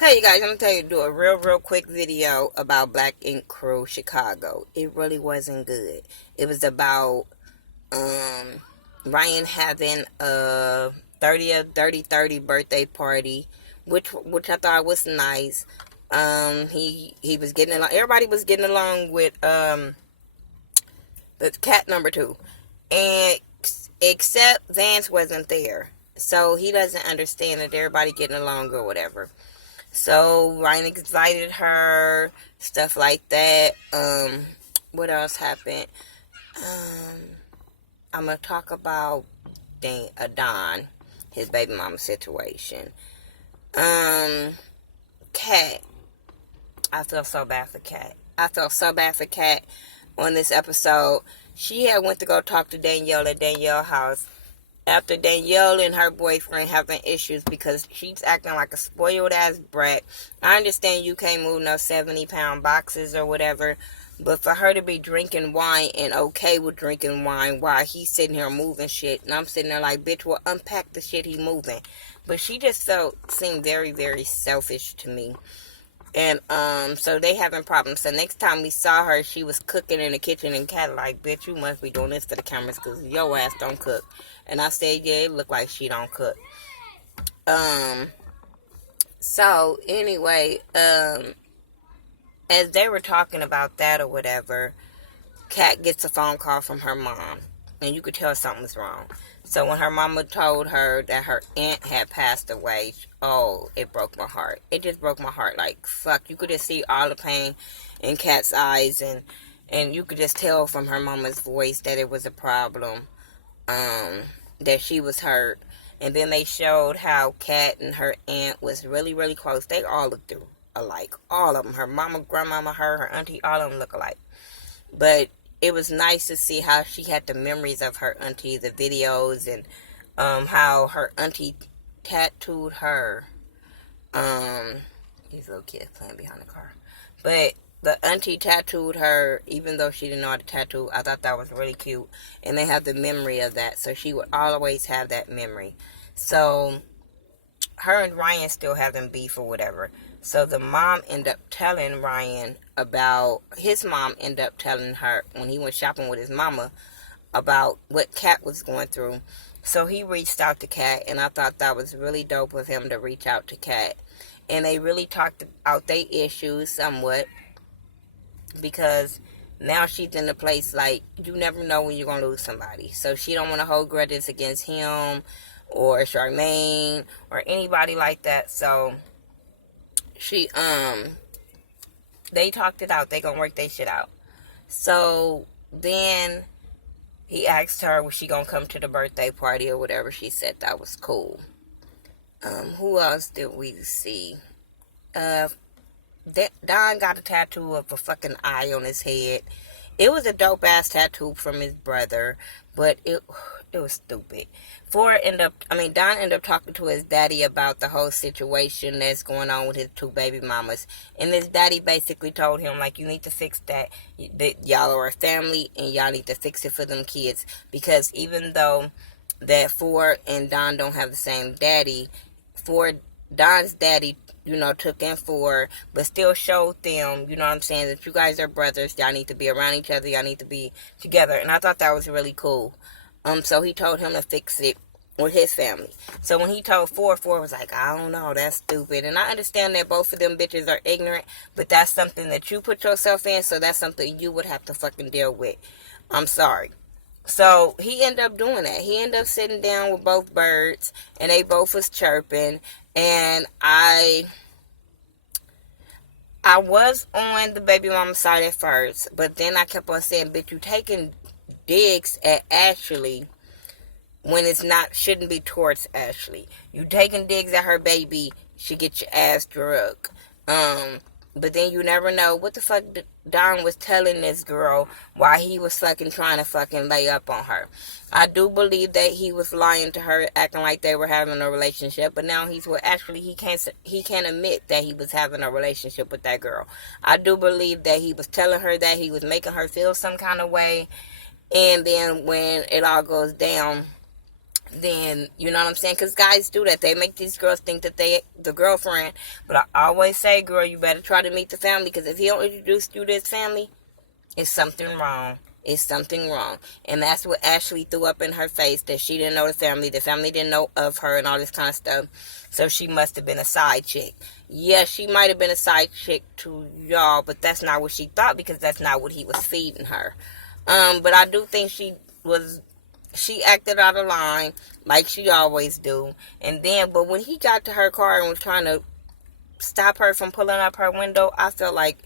Hey you guys, I'm gonna tell you to do a real quick video about Black Ink Crew Chicago. It really wasn't good. It was about Ryan having a 30th birthday party, which I thought was nice. He was getting along. Everybody was getting along with the cat number two, and except Vance wasn't there, so he doesn't understand that everybody getting along or whatever. So Ryan invited her, stuff like that. What else happened? Um, I'm gonna talk about Don, his baby mama situation. Cat. I feel so bad for Cat. I felt so bad for Cat on this episode. She had went to go talk to Danielle at Danielle's house after Danielle and her boyfriend having issues because she's acting like a spoiled ass brat. I understand you can't move no 70-pound boxes or whatever, but for her to be drinking wine and okay with drinking wine while he's sitting here moving shit, and I'm sitting there like, bitch, well, unpack the shit he moving. But she just seemed very selfish to me. And so they having problems. So next time we saw her, she was cooking in the kitchen, and Cat like, bitch, you must be doing this for the cameras because your ass don't cook. And I said, yeah, it look like she don't cook. So anyway, as they were talking about that or whatever, Kat gets a phone call from her mom, and you could tell something was wrong. So when her mama told her that her aunt had passed away, oh, it broke my heart. It just broke my heart. Like, fuck, you could just see all the pain in Kat's eyes, and you could just tell from her mama's voice that it was a problem, that she was hurt. And then they showed how Kat and her aunt was really close. They all looked alike. All of them. Her mama, grandmama, her auntie, all of them look alike. But it was nice to see how she had the memories of her auntie, the videos, and how her auntie tattooed her. These little kids playing behind the car. But the auntie tattooed her, even though she didn't know how to tattoo. I thought that was really cute. And they have the memory of that. So she would always have that memory. So her and Ryan still having beef or whatever. So the mom ended up telling Ryan about, his mom ended up telling her when he went shopping with his mama about what Kat was going through. So he reached out to Kat, and I thought that was really dope of him to reach out to Kat. And they really talked out their issues somewhat, because now she's in a place like, you never know when you're going to lose somebody. So she don't want to hold grudges against him or Charmaine or anybody like that. So she they talked it out. They gonna work their shit out. So then he asked her, was she gonna come to the birthday party or whatever. She said that was cool. Who else did we see? Don got a tattoo of a fucking eye on his head. It was a dope ass tattoo from his brother, but it was stupid. Don ended up talking to his daddy about the whole situation that's going on with his two baby mamas. And his daddy basically told him, like, you need to fix that. Y'all are a family, and y'all need to fix it for them kids. Because even though that Ford and Don don't have the same daddy, Don's daddy, took in for, but still showed them, what I'm saying, that you guys are brothers, y'all need to be around each other, y'all need to be together, and I thought that was really cool. So he told him to fix it with his family. So when he told Ford was like, I don't know, that's stupid, and I understand that both of them bitches are ignorant, but that's something that you put yourself in, so that's something you would have to fucking deal with. I'm sorry. So he ended up doing that. He ended up sitting down with both birds, and they both was chirping. And I was on the baby mama side at first, but then I kept on saying, bitch, you taking digs at Ashley when shouldn't be towards Ashley. You taking digs at her baby, she get your ass drugged. But then you never know what the fuck Don was telling this girl while he was fucking trying to fucking lay up on her. I do believe that he was lying to her, acting like they were having a relationship, but now he can't admit that he was having a relationship with that girl. I do believe that he was telling her that he was making her feel some kind of way, and then when it all goes down, then you know what I'm saying? Because guys do that. They make these girls think that they the girlfriend. But I always say, girl, you better try to meet the family, because if he don't introduce you to his family, it's something wrong. It's something wrong. And that's what Ashley threw up in her face, that she didn't know the family. The family didn't know of her and all this kind of stuff. So she must have been a side chick. Yeah, she might have been a side chick to y'all, but that's not what she thought, because that's not what he was feeding her. But I do think she acted out of line like she always do. And then, but when he got to her car and was trying to stop her from pulling up her window, I felt like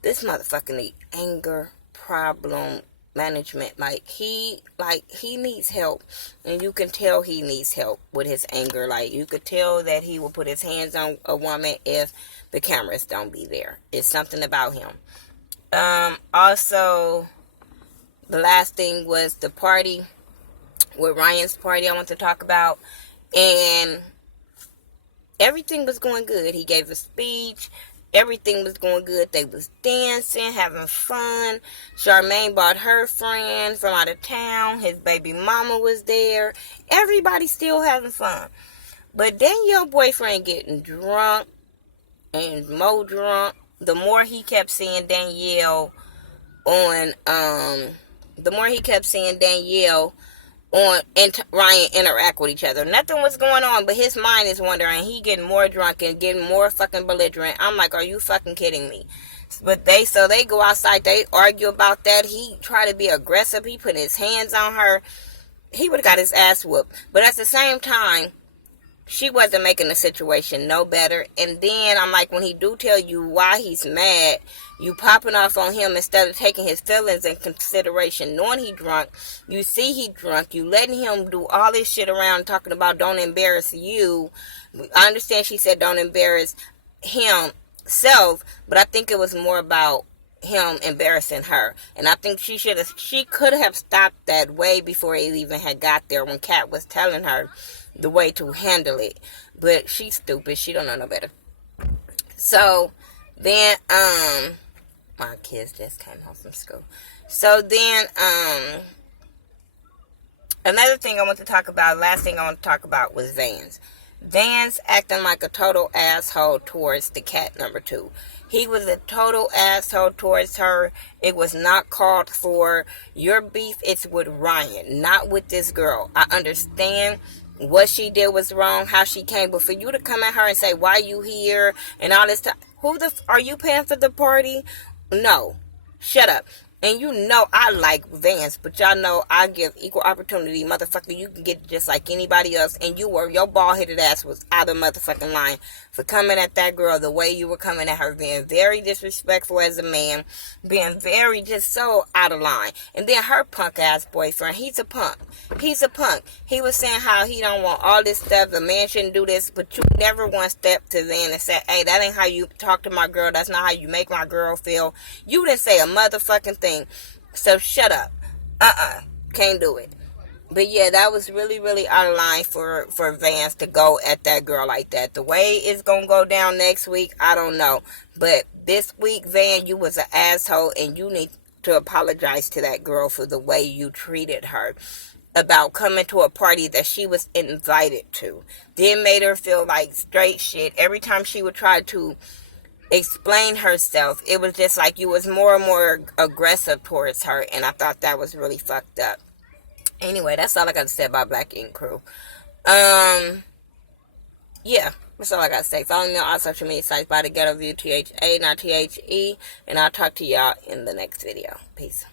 this motherfucker need anger problem management. He needs help, and you can tell he needs help with his anger. Like, you could tell that he will put his hands on a woman if the cameras don't be there. It's something about him. Also, the last thing was the party, with Ryan's party I want to talk about. And everything was going good. He gave a speech. Everything was going good. They was dancing, having fun. Charmaine brought her friend from out of town. His baby mama was there. Everybody still having fun. But Danielle boyfriend getting drunk and more drunk. The more he kept seeing Danielle on, and Ryan interact with each other. Nothing was going on, but his mind is wandering. He getting more drunk and getting more fucking belligerent. I'm like, are you fucking kidding me? But they go outside, they argue about that. He tried to be aggressive. He put his hands on her. He would have got his ass whooped. But at the same time, she wasn't making the situation no better. And then I'm like, when he do tell you why he's mad, you popping off on him instead of taking his feelings in consideration, knowing he drunk. You see he drunk. You letting him do all this shit around talking about don't embarrass you. I understand she said don't embarrass himself, but I think it was more about him embarrassing her. And I think she could have stopped that way before it even had got there, when Kat was telling her the way to handle it. But she's stupid. She don't know no better. So then my kids just came home from school. So then another thing I want to talk about, last thing I want to talk about, was Vance acting like a total asshole towards the cat number 2. He was a total asshole towards her. It was not called for. Your beef is with Ryan, not with this girl. I understand what she did was wrong, how she came, but for you to come at her and say, why you here, and all this time, are you paying for the party? No. Shut up. And you know I like Vance, but y'all know I give equal opportunity. Motherfucker, you can get just like anybody else. And your bald-headed ass was out of motherfucking line for coming at that girl the way you were coming at her. Being very disrespectful as a man. Being very just so out of line. And then her punk-ass boyfriend, he's a punk. He's a punk. He was saying how he don't want all this stuff. The man shouldn't do this. But you never one step to Van and said, hey, that ain't how you talk to my girl. That's not how you make my girl feel. You didn't say a motherfucking thing. So shut up. Can't do it. But yeah, that was really, really out of line for Vance to go at that girl like that. The way it's going to go down next week, I don't know. But this week, Van, you was an asshole, and you need to apologize to that girl for the way you treated her about coming to a party that she was invited to. Then made her feel like straight shit. Every time she would try to explain herself, it was just like you was more and more aggressive towards her, and I thought that was really fucked up. Anyway, that's all I got to say about Black Ink Crew. Yeah, that's all I got to say. Follow me on all social media sites by the Ghetto View, THA, not THE, and I'll talk to y'all in the next video. Peace.